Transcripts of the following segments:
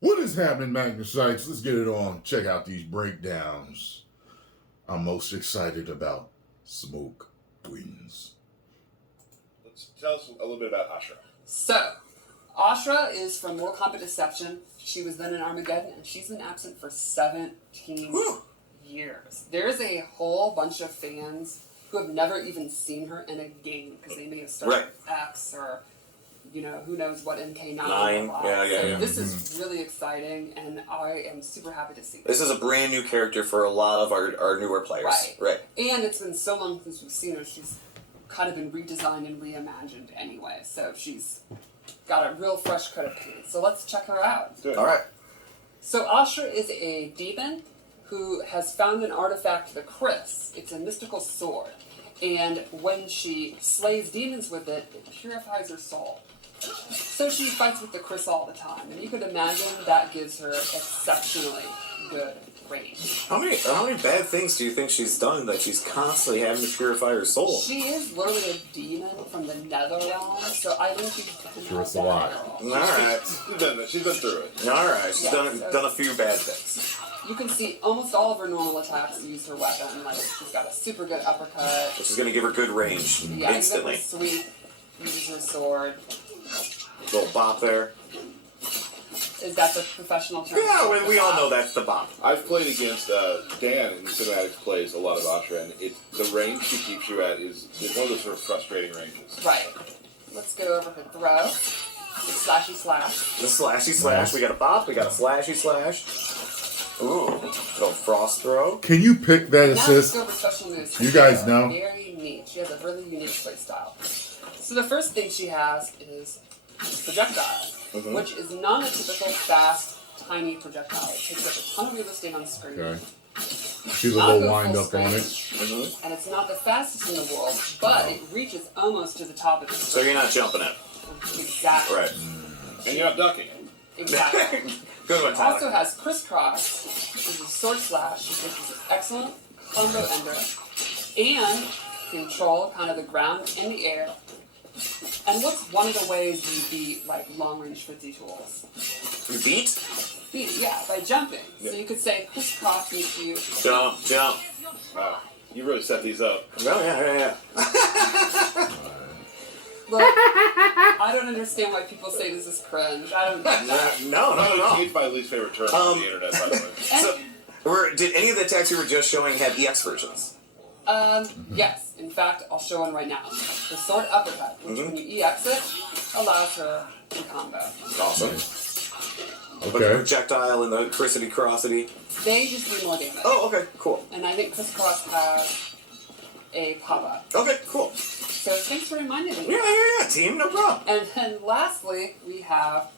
What is happening, Magnus sites? Let's get it on. Check out these breakdowns. I'm most excited about Smoke Wins. Let's tell us a little bit about Ashrah. So, Ashrah is from Mortal Kombat Deception. She was then in Armageddon, and she's been absent for 17 years. There's a whole bunch of fans who have never even seen her in a game because they may have started with X or, you know, who knows what MK9. Yeah. This is really exciting, and I am super happy to see this is a brand new character for a lot of our newer players. Right. And it's been so long since we've seen her. She's kind of been redesigned and reimagined anyway, so she's got a real fresh coat of paint. So let's check her out. All right. So Ashrah is a demon who has found an artifact, the Chris. It's a mystical sword. And when she slays demons with it, it purifies her soul. So she fights with the Chris all the time. And you could imagine that gives her exceptionally good range. How many bad things do you think she's done that she's constantly having to purify her soul? She is literally a demon from the nether realm, so I think she's Sure, it's a lot. Alright. She's been through it. Alright, she's done a few bad things. You can see almost all of her normal attacks use her weapon. Like, she's got a super good uppercut. Which is going to give her good range instantly. Even her sweep uses her sword. Little bop there. Is that the professional term? Yeah, we all know that's the bop. I've played against Dan in Cinematics plays a lot of Ashrah, and the range she keeps you at is one of those sort of frustrating ranges. Right. Let's go over her throw. The slashy slash. The slashy slash. We got a bop. We got a slashy slash. Ooh, little frost throw. Can you pick that Now let's assist? go over special moves. You guys know. Very neat. She has a really unique play style. So the first thing she has is projectile, which is not a typical fast, tiny projectile. It takes up a ton of real estate on screen. Okay. She's a little wind up on it. And it's not the fastest in the world, but it reaches almost to the top of the screen. So you're not jumping it. Exactly. Right. And you're not ducking. Exactly. Good one, It also has crisscross, which is a sword slash, which is an excellent combo ender, and control kind of the ground and the air. And what's one of the ways you beat like long range 50 tools? You beat? Beat, yeah, by jumping. So you could say crisscross makes you Jump. Wow. You really set these up. Oh, yeah. Look, I don't understand why people say this is cringe. I don't get that. No. It's my least favorite term on the internet, by the way. So, did any of the attacks you were just showing have EX versions? Yes. In fact, I'll show one right now. The sword uppercut, which when you EX it, allows her to combo. Awesome. Okay. But the projectile and the crissity-crossity. They just do more damage. Oh, okay, cool. And I think crisscross has a pop-up. Okay, cool. So thanks for reminding me. Yeah, team, no problem. And then lastly, we have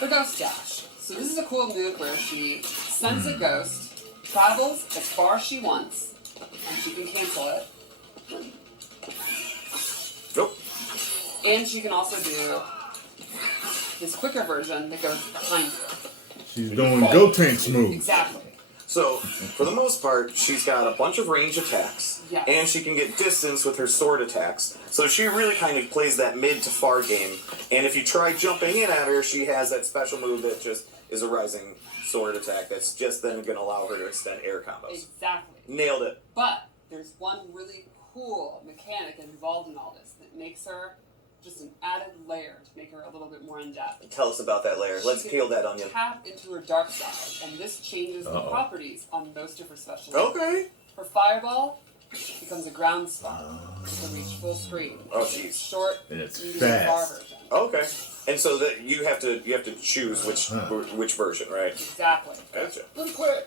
the Ghost Dash. So this is a cool move where she sends a ghost, travels as far as she wants, and she can cancel it. Nope. And she can also do this quicker version that goes behind you. She's doing Go Tank's move. Exactly. So, for the most part, she's got a bunch of range attacks, and she can get distance with her sword attacks. So she really kind of plays that mid to far game. And if you try jumping in at her, she has that special move that just is a rising sword attack that's just then going to allow her to extend air combos. Exactly. Nailed it. But there's one really cool mechanic involved in all this that makes her just an added layer to make her a little bit more in-depth. Tell us about that layer. Let's peel that onion. Tap into her dark side, and this changes the properties on most of her special moves. Okay. Her fireball becomes a ground spot to reach full screen. Oh, jeez. Short, And it's medium, fast. far version. Okay. And so that you have to choose which version, right? Exactly. Gotcha. Really quick.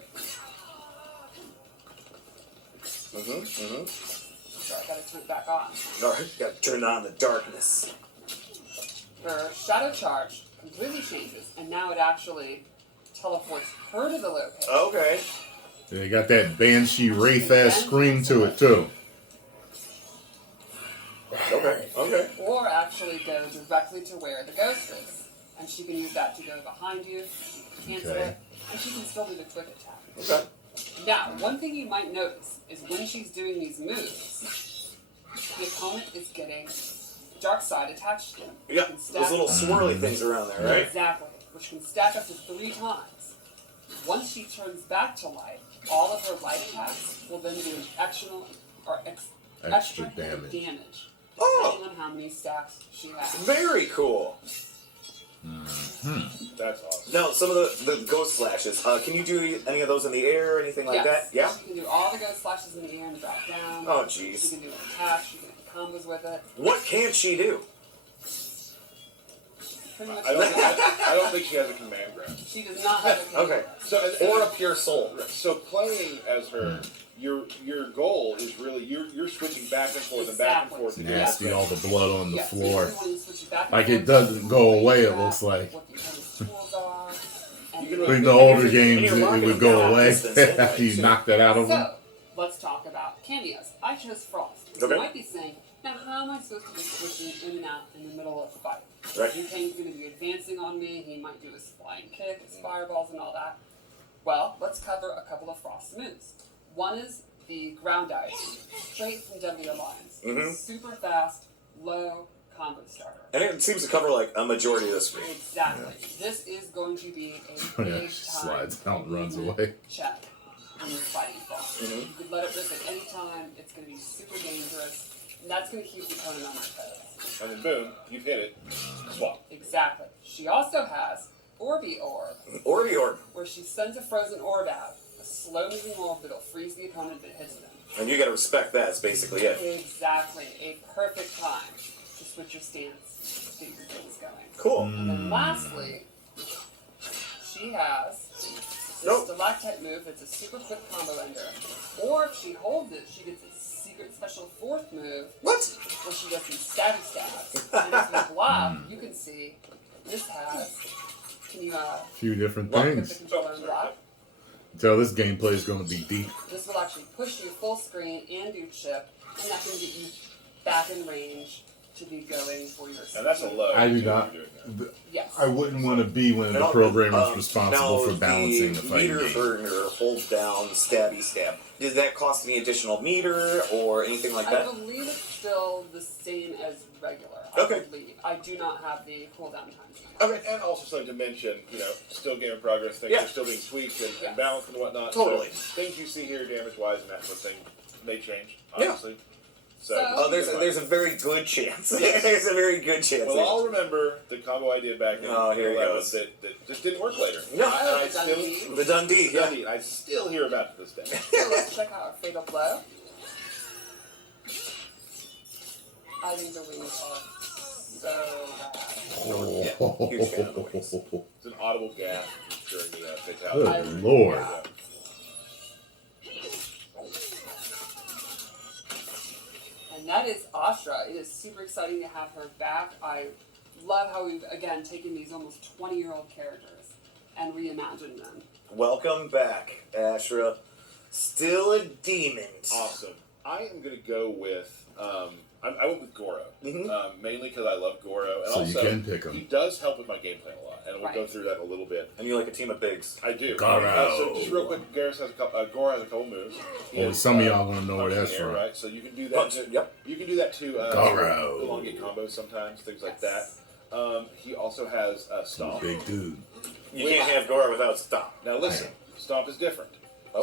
Sorry, I gotta turn it back on. Alright, gotta turn on the darkness. Her shadow charge completely changes, and now it actually teleports her to the location. Okay. They got that Banshee Wraith-ass scream to it, too. Okay. Or actually go directly to where the ghost is. And she can use that to go behind you, she can cancel it, and she can still do the quick attack. Okay. Now, one thing you might notice is when she's doing these moves, the opponent is getting dark side attached to them. You got those little swirly things around there, right? Exactly. which can stack up to 3 times. Once she turns back to life, all of her light attacks will then do an extra damage. depending on how many stacks she has. Very cool. That's awesome. Now, some of the ghost slashes, can you do any of those in the air or anything like that? Yeah? She can do all the ghost slashes in the air and drop down. Oh, jeez. She can do an attack, she can do combos with it. What can she do? Pretty much I don't think she has a command grab. she does not have a command. Okay. So, Or a pure soul. so playing as her, your goal is really you're switching back and forth and back and forth. Nasty, all the blood on the Yes, floor. you can switch it back and Like forth, it doesn't go away, it what looks like. the opponent's tools are, and You can I think the older games it would go away after you knock that out of them. So, let's talk about cameos. I chose Frost. Okay. You might be saying, now how am I supposed to be switching in and out in the middle of a fight? Right. Duquesne's going to be advancing on me, he might do his flying kick, his fireballs and all that. Well, let's cover a couple of Frost moves. One is the ground ice, straight from W Alliance. Mhm. Super fast, low combo starter. And it seems to cover like a majority of the screen. Exactly. This is going to be a big time Slides out and runs movement away. check when you're fighting Frost. Mhm. You could let it rip at any time. It's going to be super dangerous. And that's going to keep the opponent on their toes. And then boom, you've hit it. Swap. Exactly. She also has Orby Orb, Orby Orb. where she sends a frozen orb out. A slow-moving orb that'll freeze the opponent that hits them. And you gotta respect that, is basically it. Exactly. A perfect time to switch your stance, get your things going. Cool. And then lastly, she has a stalactite move that's a super quick combo ender. Or if she holds it, she gets a secret special 4th move What? where she does some stabby stabs. And if you block, you can see this has. Can you A few different look at the things. controller and block? So this gameplay is going to be deep. This will actually push you full screen and do chip, and that can get you back in range to be going for your. And that's a low. I do too, not. if you're doing that. Yes. I wouldn't want to be one of the Now, programmers responsible now for balancing the fighting meter game. burner, hold down, stabby stab. Did that cost any additional meter or anything like I that? believe it's still the same as regular. Okay. I believe. I do not have the cooldown time. Okay, and also something to mention, still game in progress, things Yeah. are still being tweaked and Yes. balanced and whatnot. Totally. So things you see here damage-wise and that sort of thing may change, Yeah. obviously. So, So- There's a very good chance. Yes. There's a very good chance. well, I'll remember the combo I did back in Oh, here it 11 goes. that just didn't work later. No. And I The still, Dundee. The Dundee, yeah. Dundee, I still hear about it to this day. So let's check out our fatal blow. I think the wings are so bad. Huge fan of the wings. It's an audible gasp during the fatality. Good Lord. Yeah. And that is Ashrah. It is super exciting to have her back. I love how we've, again, taken these almost 20-year-old characters and reimagined them. Welcome back, Ashrah. Still a demon. Awesome. I am going to go with, I went with Goro, mainly because I love Goro. And So also, you can pick him. he does help with my gameplay a lot, and we'll go Right. through that in a little bit. And you like a team of bigs. I do. Goro. So just real quick, Geras has Goro has a couple moves. He Well, has, some of y'all gonna know where punch in that's the air, from. right? So you can do that. Punch, To, yep. You can do that to Goro. elongate combos sometimes, things like Yes. that. He also has Stomp. Big dude. You can't have Gora without stop. Now listen, Stomp is different.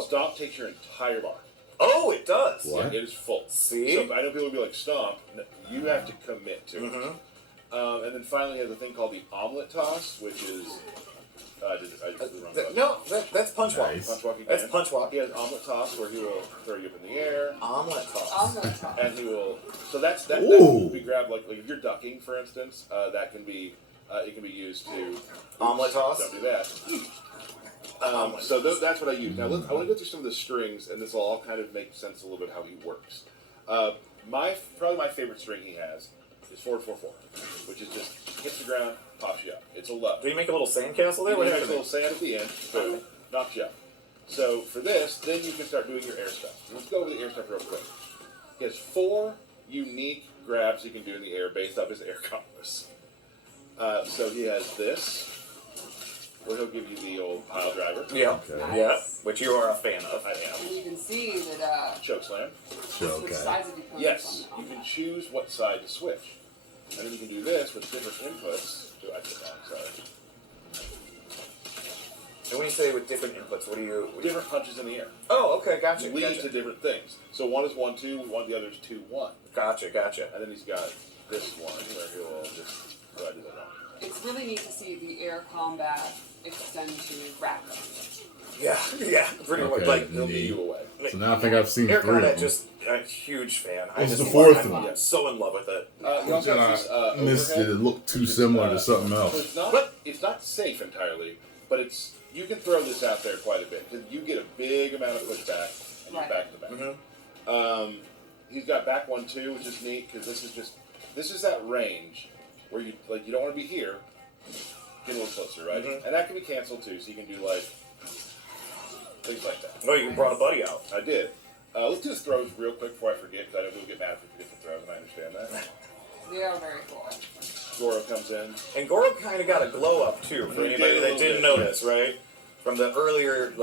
Stomp takes your entire bar. Oh, it does. What? It is full. See? So I know people will be like, Stomp, no, you have to commit to it. Mhm. And then finally he has a thing called the omelet toss, which is I did the wrong button. No, that's punch walk. Nice. Punch walk again. That's punch walk. He has omelet toss where he will throw you up in the air. Omelet toss. I'm going to talk. And he will. So that Ooh. can be grabbed like if you're ducking, for instance. That can be it can be used to Omelet toss? Don't do that. So that's what I use. Now I want to go through some of the strings, and this will all kind of make sense a little bit how he works. Probably my favorite string he has is 4-4-4, which is just hits the ground, pops you up. It's a low. Do you make a little sandcastle there? You What make a happened? little sand at the end, boom, knocks you up. So for this, then you can start doing your air stuff. Let's go over the air stuff real quick. He has 4 unique grabs he can do in the air based off his air combos. So he has this, where he'll give you the old pile driver. Yeah. Okay. Yeah. Which you are a fan of. I am. And you can see that Choke slam. So, switch okay. sides of the opponent Yes, on you the can choose what side to switch. And then you can do this with different inputs. I did that, sorry. you say with different inputs, what do you... Different punches in the air. Oh, okay, gotcha. Lead to different things. So one is 1-2, the other is 2-1. Gotcha. And then he's got this one where he'll just... Oh, I did that wrong. It's really neat to see the air combat extend to rapid. Yeah, pretty much. Like, he'll beat you away. So now I think I've seen air 3 of combat, them. I'm a huge fan. What's the fourth one? I'm so in love with it. You also have this, I missed it. It looked too similar to something else. So it's not safe entirely, but you can throw this out there quite a bit because you get a big amount of pushback and you're back to back. He's got back 1-2, which is neat because this is that range where you don't want to be here, get a little closer, right? And that can be canceled too, so you can do like things like that. Oh, you brought a buddy out. I did. Let's do the throws real quick before I forget, because I know people get mad if we forget the throws, and I understand that. They are very cool. Goro comes in. And Goro kind of got a glow up too, for anybody that didn't notice, right? From the earlier,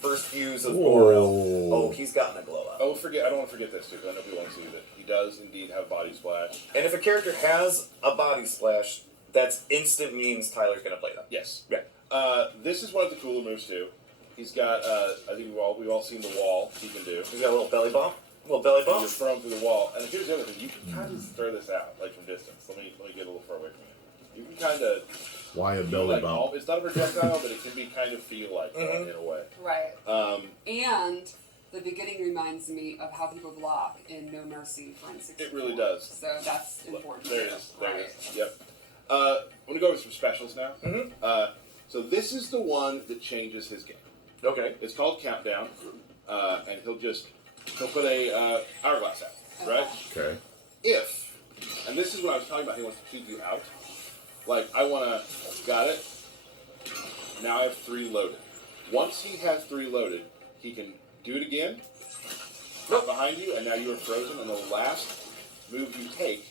first views of Goro. Oh, he's gotten a glow up. Oh, I don't want to forget this too, because I know people want to see that he does indeed have body splash. And if a character has a body splash, that's instant means Tyler's going to play them. Yes. Yeah. This is one of the cooler moves too. He's got, I think we've all seen the wall he can do. He's got a little belly bump. You're thrown through the wall. And here's the other thing. You can kind of throw this out, from distance. Let me get a little far away from you. You can kind of... Why a belly bump? It's not a projectile, but it can be kind of feel like that in a way. Right. And the beginning reminds me of how people block in No Mercy for N64. It really does. So that's important. There it is. Yep. I'm going to go over some specials now. So this is the one that changes his game. Okay. It's called Countdown, and he'll put a hourglass out, right? Okay. And this is what I was talking about, he wants to keep you out. Got it. Now I have 3 loaded. Once he has 3 loaded, he can do it again, behind you, and now you are frozen, and the last move you take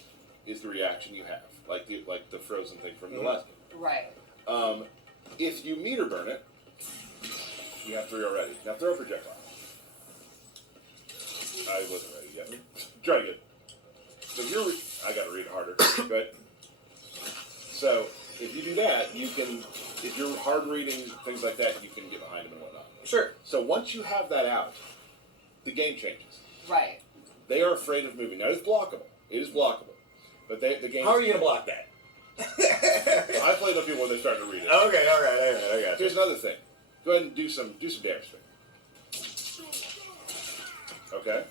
is the reaction you have, like the frozen thing from the last game. Right. If you meter burn it, you have 3 already. Now throw a projectile. I wasn't ready yet. Try again. So I gotta read it harder. But so if you do that, you can. If you're hard reading things like that, you can get behind them and whatnot. Sure. So once you have that out, the game changes. Right. They are afraid of moving. Now it's blockable. It is blockable. But the game. How are you gonna block that? I played with people when they started to read it. Okay, all right, I got you. Here's another thing. Go ahead and do some damage to me. Okay.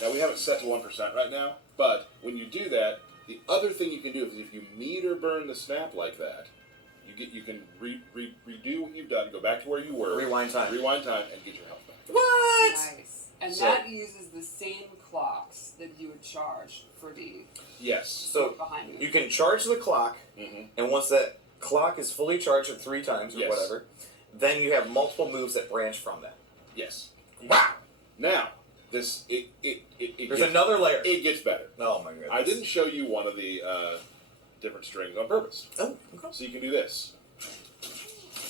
Now we have it set to 1% right now, but when you do that, the other thing you can do is if you meter burn the snap like that, you can redo what you've done, go back to where you were, rewind time, and get your health back. What? Nice. And that uses the same clocks that you would charge for the So behind you can charge the clock, and once that clock is fully charged at 3 times or whatever, then you have multiple moves that branch from that. Yes. Wow. Now there's another layer. It gets better. Oh my goodness. I didn't show you one of the different strings on purpose. Oh, okay. So you can do this.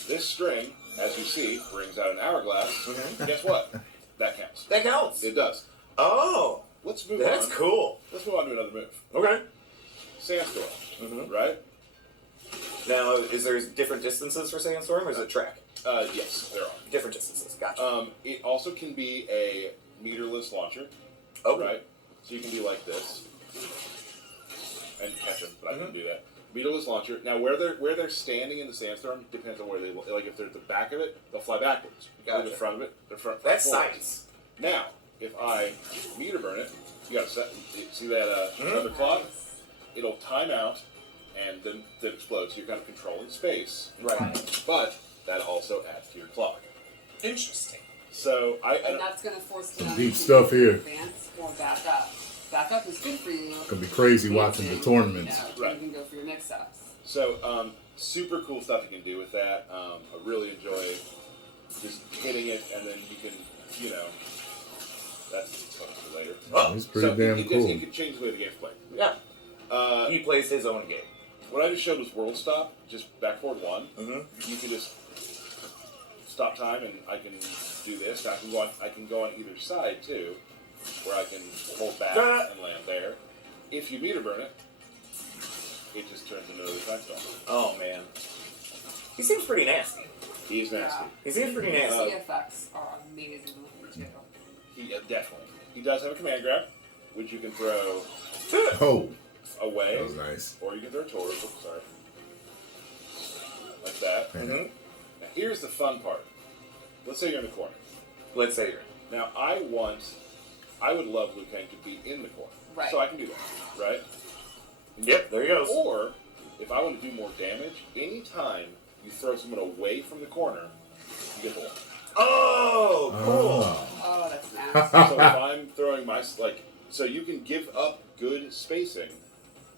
This string, as you see, brings out an hourglass. Guess what? That counts. That counts. It does. Oh. Let's move on. That's cool. Let's move on to another move. Okay. Sandstorm. Right? Now, is there different distances for Sandstorm, or is it track? Yes, there are. Different distances. Gotcha. It also can be a meterless launcher. Oh. Right? So you can do like this. And catch them, but I can do that. Meterless launcher. Now, where they're standing in the sandstorm depends on where they like. If they're at the back of it, they'll fly backwards. Gotcha. The front of it, they're front. That's forward. science. Now, if I meter burn it, you got to set. See that another clock? It'll time out, and then it explodes. So you're kind of controlling space. Right. But that also adds to your clock. Interesting. And that's going to force you deep stuff here. Advance or back up. Back up is good for you. It's gonna be crazy watching the tournaments. You can go for your mix-ups. So, super cool stuff you can do with that. I really enjoy just hitting it, and then you can, that's something for later. Oh, it's pretty damn cool. It can change the way the game's played. Yeah. He plays his own game. What I just showed was world stop, just back forward 1. You can just stop time, and I can do this. I can go on either side too, where I can hold back and land there. If you meter burn it, it just turns into another time stop. Oh man. He seems pretty nasty. He is nasty. He seems pretty The nasty. effects are amazing looking too. He definitely. He does have a command grab, which you can throw Oh, away. that was nice. Or you can throw it towards. Oops, sorry. Like that. Mhm. Now, here's the fun part. Let's say you're in the corner. Let's say you're. Now, I would love Liu Kang to be in the corner. Right. So I can do that, right? Yep, there he goes. Or, if I want to do more damage, anytime you throw someone away from the corner, you get the one. Oh, cool. Oh, that's nasty. So if I'm throwing so you can give up good spacing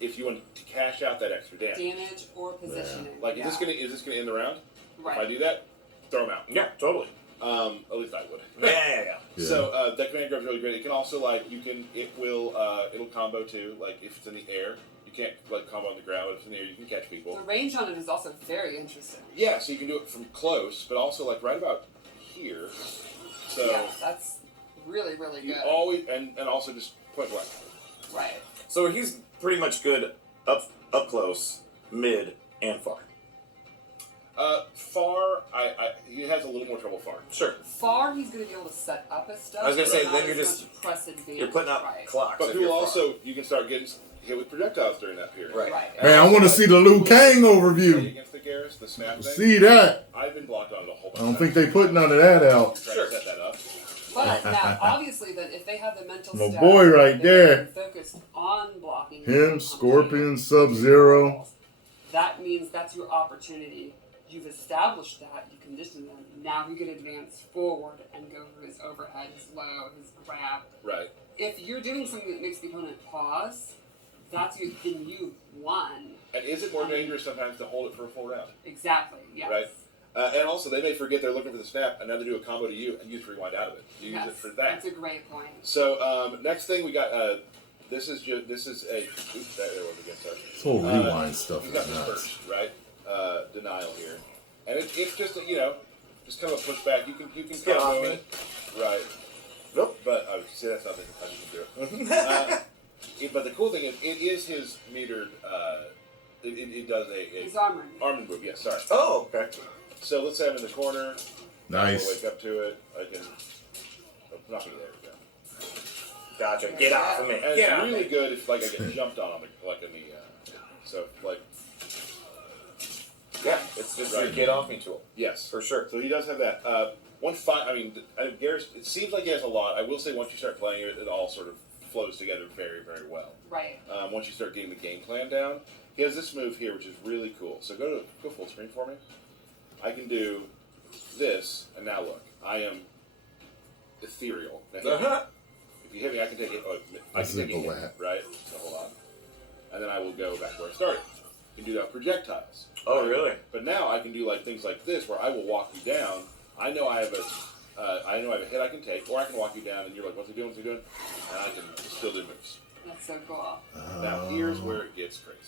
if you want to cash out that extra damage. Damage or positioning. Like, is this gonna end the round? Right. If I do that, throw them out. Yeah, totally. At least I would. Yeah. So that command grab is really great. It can also it'll combo too. Like if it's in the air, you can't like combo on the ground. If it's in the air, you can catch people. The range on it is also very interesting. Yeah, so you can do it from close, but also like right about here. So yeah, that's really, really you good. always and also just point blank. Right. So he's pretty much good up close, mid, and far. Far, he has a little more trouble far. Sure. Far, he's going to be able to set up his stuff. I was gonna say, not then you're as just- much press advantage. You're putting up right. clocks. But if who you're also you can start getting hit with projectiles during that period. Right. Right. Man, I want to see the Liu Kang overview. Against the Geras, the snap thing. See that? I've been blocked on it a whole bunch. I don't think they put none of that out. Try Sure. to set that up. But now, obviously, then if they have the mental My stats, boy right they're there. focused on blocking Him, Scorpion, Sub-Zero. That means that's your opportunity. You've established that. You condition them. Now you can advance forward and go for his overhead, his low, his grab. Right. If you're doing something that makes the opponent pause, then you've won. And is it more dangerous sometimes to hold it for a full round? Exactly. Yes. Right. And also, they may forget they're looking for the snap, and now they do a combo to you, and you just rewind out of it. You Yes, use it for that. That's a great point. So next thing we got. This is a. Oops, that was again. Sorry. This whole rewind stuff We is got nuts. disperse, right? Denial here, and it's just just kind of a pushback. You can Get off combo me. it, right? Nope. But I would say that's not the time you can do it. But the cool thing is, it is his metered. It does His armor. armor move. Yes, sorry. Oh, okay. So let's say I'm in the corner. Nice. I'll wake up to it. I can. Oh, not gonna there we go. Gotcha. Get off of me. And Get it's off really me. good if I get jumped on in the so like Yeah, it's just your Right. get off me tool. yes. For sure. So he does have that. Geras, it seems like he has a lot. I will say once you start playing it, it all sort of flows together very, very well. Right. Once you start getting the game plan down, he has this move here, which is really cool. So go full screen for me. I can do this, and now look, I am ethereal. Now, Uh-huh. if you hit me, I can take it. I That's can take a simple, hit, that. right? So hold on, and then I will go back where I started. You can do that with projectiles. Oh, right? really? But now I can do like things like this, where I will walk you down. I know I have a hit I can take, or I can walk you down, and you're like, "What's he doing? What's he doing?" And I can still do moves. That's so cool. Now here's where it gets crazy.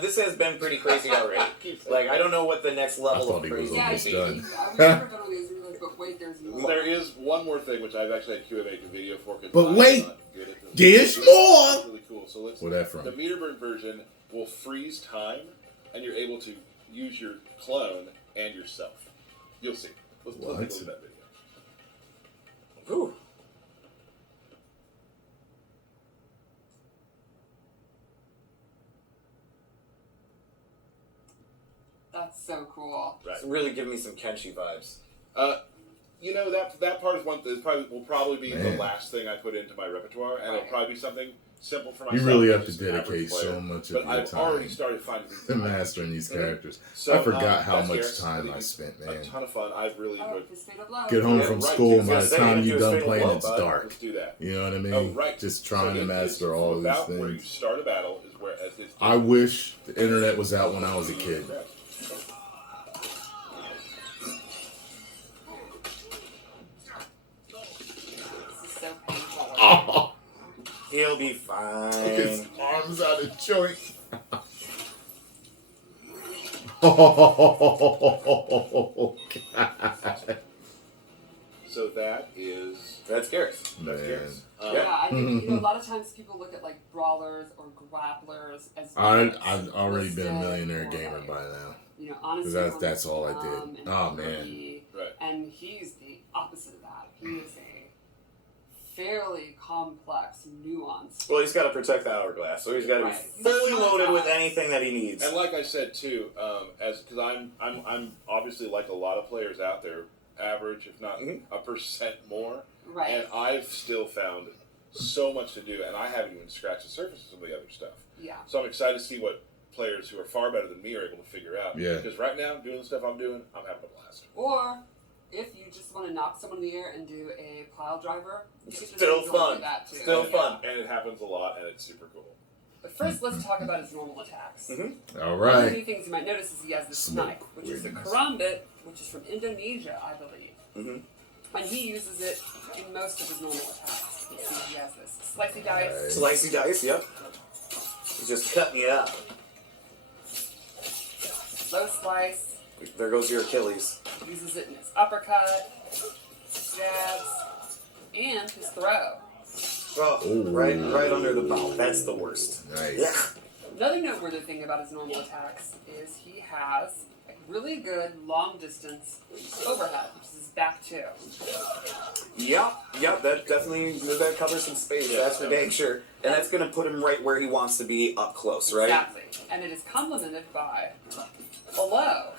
This has been pretty crazy already. Like, I don't know what the next level thought of he was crazy Yeah, almost would done. be. I've never done all these realize, but wait, there's more. There is one more thing which I've actually had Q&A video for. But I'm wait, not good at this. there's It's more! really cool. So let's. Where that from? The Meterburn version will freeze time, and you're able to use your clone and yourself. You'll see. Let's take a look at that video. Whew. That's so cool. Right. It's really giving me some Kenshi vibes. That part is one that will probably be Man. the last thing I put into my repertoire, and it'll Right. probably be something simple for You myself. really have as to just an average dedicate player. so much of But your I've already time started finding things to that I- mastering these characters. So, I forgot how that's much Geras. time think I it's spent, A man. ton of fun. I've really Oh, enjoyed. his fatal blow. Get home Yeah, from right, school, I and was by gonna the say, time you you're do a done fatal playing, blow, it's bud. dark. Let's do that. You know what I mean? Oh, right. Just trying to it is master all these about where you things. start a battle is where as it's I wish the internet was out when I was a kid. This is so painful. Oh, He'll be his fine. arms out of joint. Oh, God. So that is That's Geras. Man. Geras. Yeah, I think a lot of times people look at like brawlers or grapplers as I've already been a listed millionaire or, gamer like, by now. honestly, That's all I did. Oh, man. Right. And he's the opposite of that. He is a fairly complex, nuanced. Well, he's got to protect the hourglass, so he's got to be fully loaded with anything that he needs. And like I said too, because I'm obviously like a lot of players out there, average if not a percent more, Right. and I've still found so much to do, and I haven't even scratched the surface of some of the other stuff. Yeah. So I'm excited to see what players who are far better than me are able to figure out. Yeah. Because right now, doing the stuff I'm doing, I'm having a blast. Or if you just want to knock someone in the air and do a pile driver, you can Still just fun. do that too. Still fun. And it happens a lot, and it's super cool. But first, let's talk about his normal attacks. All One of the right. new things you might notice is he has this Smoke knife, which is the wings. karambit, which is from Indonesia, I believe. And he uses it in most of his normal attacks. You see, he has this slicey dice. Slicey dice, yep. He's just cutting you up. Low slice. There goes your Achilles. Uses it in his uppercut, jabs, and his throw. Oh, right under the mouth. That's the worst. Nice. Yeah. Another noteworthy thing about his normal attacks is he has a really good long distance overhead, which is his back two. Yep, that definitely that covers some space. That's for dang sure. And that's going to put him right where he wants to be up close, right? Exactly. And it is complemented by a low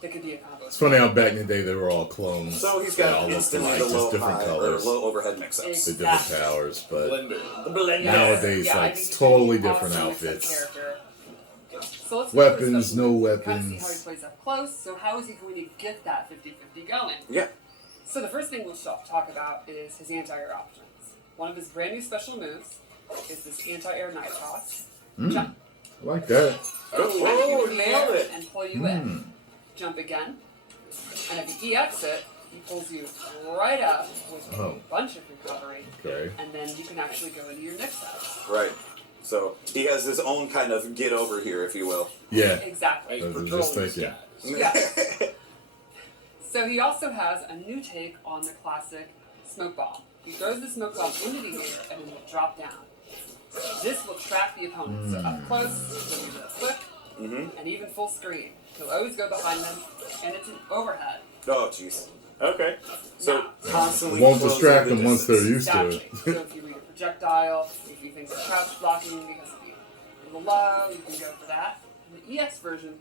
that could be a combo. It's funny how back in the day they were all clones. So he's They all got looked instantly alike, the just low different high colors, or low overhead mix-ups. the different powers, but Blender. The blender. nowadays Yeah, I like think he's totally an different awesome mix-up outfits. character. So let's Weapons, no Kind of see weapons. how he plays up close. So how is he going to get that 50-50 going? Yeah. So the first thing we'll talk about is his anti-air options. One of his brand new special moves is this anti-air knife toss. Jump. I like that. Oh, You nailed it. And pull you in. Jump again. And if you EX it, he pulls you right up with a bunch of recovery. Okay. And then you can actually go into your next set. Right. So he has his own kind of get over here, if you will. Yeah. Exactly. I was just thinking. Yeah. So he also has a new take on the classic smoke bomb. He throws the smoke bomb into the air and then will drop down. This will track the opponent. So up close, he'll use it quick, and even full screen. He'll always go behind them, and it's an overhead. Oh, jeez. Okay. So Now, constantly Won't closing distract the them once they're distance. used to exactly. it. So if you read a projectile, if you think they're crouch blocking because of the low, you can go for that. And the EX version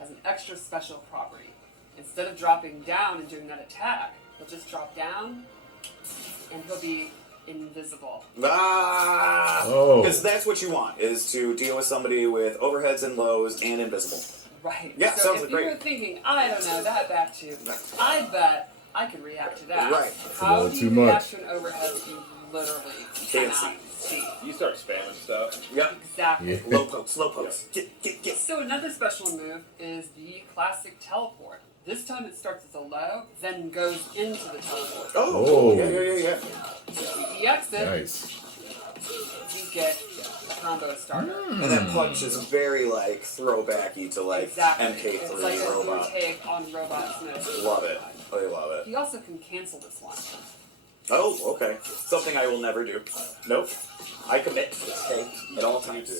has an extra special property. Instead of dropping down and doing that attack, he'll just drop down, and he'll be invisible. Oh. Because that's what you want, is to deal with somebody with overheads and lows and invisible. Right. Yeah, so sounds if great. you were thinking, I don't know, that back two, I bet I could react to that. Right. How little do you too react much. to an overhead that you literally Can't cannot see? You start spamming stuff. Yep. Exactly. Yeah. Low pokes, low pokes. Get. So another special move is the classic teleport. This time it starts as a low, then goes into the teleport. Oh. Oh. Yeah. So if you EX it, Nice. you get a combo starter. And that punch is very, like, throwbacky to, like, Exactly. MK3 It's like a new robot. take on robot moves. Love it. I love it. He also can cancel this one. Oh, okay. Something I will never do. Nope. I commit to this game at all times.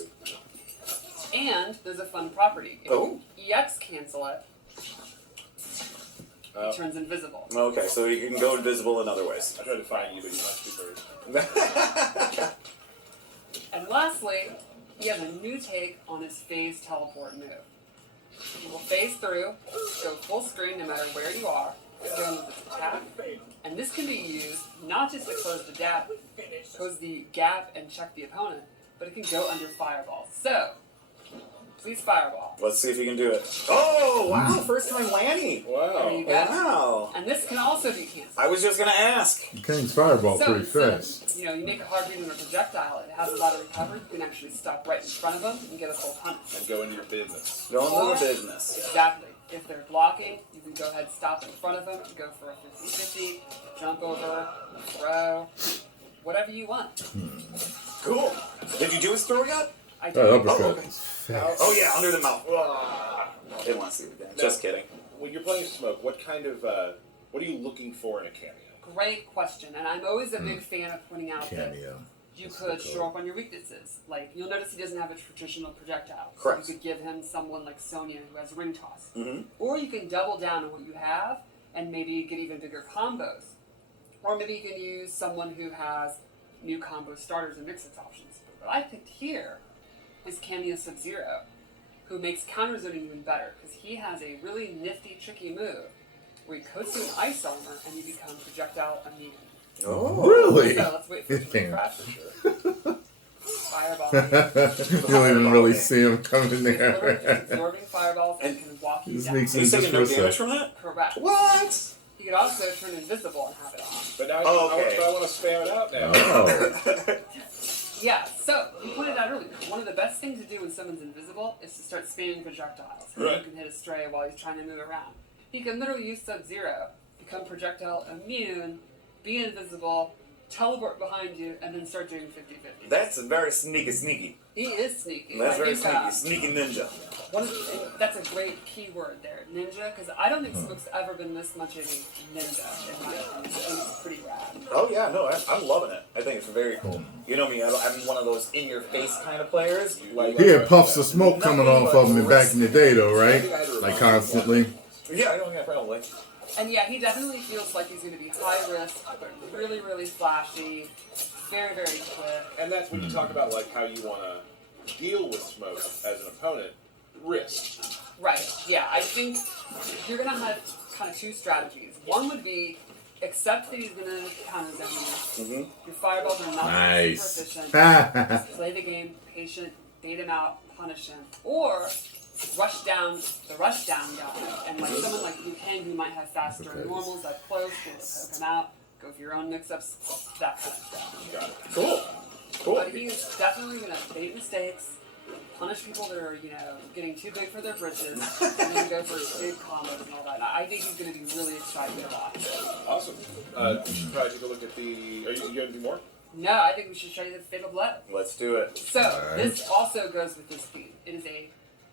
And there's a fun property. If Oh. you EX cancel it, it turns invisible. Okay, so you can go invisible in other ways. I tried to find you, but you must be first. And lastly, he has a new take on his phase teleport move. He will phase through, go full screen no matter where you are, go into this attack, and this can be used not just to close the gap and check the opponent, but it can go under fireball. So, please fireball. Let's see if you can do it. Oh, wow. First time Lanny. There you Wow. go. Wow. And this can also be canceled. I was just going to ask. King's fireball So pretty instead fast. of, you make a hard read on a projectile, it has a lot of recovery, you can actually stop right in front of them and get a full punch. And go into your business. Go into Or- the business. Exactly. If they're blocking, you can go ahead and stop in front of them, go for a 50-50, jump over, throw, whatever you want. Cool. Did you do his throw yet? I That do. uppercut Oh, okay. is fast. Oh, yeah, under the mouth. Didn't want to see it again. Just kidding. When you're playing Smoke, what kind of, what are you looking for in a cameo? Great question, and I'm always a big fan of pointing out that Cameo. You could show up on your weaknesses. Like, you'll notice he doesn't have a traditional projectile. Correct. So you could give him someone like Sonya who has ring toss. Mm-hmm. Or you can double down on what you have and maybe get even bigger combos. Or maybe you can use someone who has new combo starters and mix-its options. But what I picked here is Cameo Sub-Zero, who makes counter-zoning even better, because he has a really nifty, tricky move where he coats you in ice armor and you become projectile immune. Oh, really? So let's wait for it to crash for sure. Fireball. You don't even really see him coming He's there. absorbing fireballs and can walk you This down. makes he's sense taking no for a damage sec. from that? Correct. What? You could also turn invisible and have it on. But now Okay. I want to spam it out now. Oh. Yeah, so you pointed out earlier, one of the best things to do when someone's invisible is to start spamming projectiles. Right. You can hit a stray while he's trying to move around. He can literally use Sub-Zero, become projectile immune, be invisible, teleport behind you, and then start doing 50-50. That's very sneaky. He is sneaky. That's I very think, sneaky. Sneaky ninja. that's a great keyword there, ninja, because I don't think Smoke's ever been this much of a ninja in my opinion. It's pretty rad. Oh yeah, no, I'm loving it. I think it's very cool. You know me, I'm one of those in-your-face kind of players. Like, He had puffs of smoke coming off of him back in the day, though, right? Like constantly. Yeah, I don't think probably. And yeah, he definitely feels like he's going to be high risk, but really, really flashy, very, very quick. And that's when you talk about like how you want to deal with Smoke as an opponent. Risk. Right, yeah, I think you're going to have kind of two strategies. One would be accept that he's going to counter zone you. Mm-hmm. Your fireballs are not Nice. super efficient. Just play the game, patient, bait him out, punish him. Or rush down the rush down guy. And like someone like Liu Kang who might have faster normals up close, be able to poke him out, go for your own mix-ups, that kind of stuff. Got it. Cool. But he's definitely going to bait mistakes, punish people that are, getting too big for their britches, and then go for big combos and all that. I think he's going to be really exciting to watch. Awesome. We should probably take a look at the. Are you going to do more? No, I think we should show you the Fatal Blow. Let's do it. So, Alright. this also goes with this theme.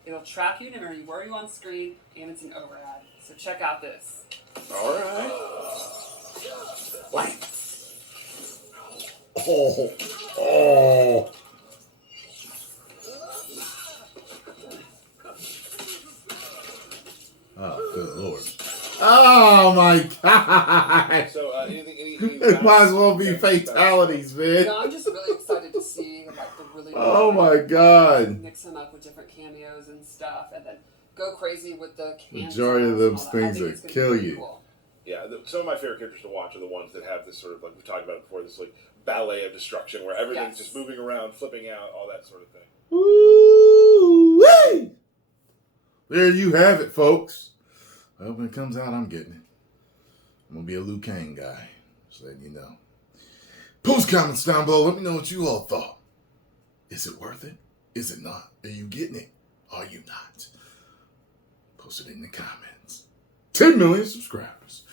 It'll track you no matter where you on screen, and it's an overhead. So check out this. All right. Blank. Oh. Oh. Oh, good lord. Oh my god. So anything? It might as well be fatalities, man. No, I'm just really excited to see the really Oh my god. mix them up with different cameos and stuff, and then go crazy with the Majority of those things that kill you. Cool. Yeah, some of my favorite characters to watch are the ones that have this sort of like we talked about it before. This like ballet of destruction where everything's just moving around, flipping out, all that sort of thing. Woo-wee! There you have it, folks. Well, when it comes out, I'm getting it. I'm going to be a Liu Kang guy. Just letting you know. Post comments down below. Let me know what you all thought. Is it worth it? Is it not? Are you getting it? Are you not? Post it in the comments. 10 million subscribers.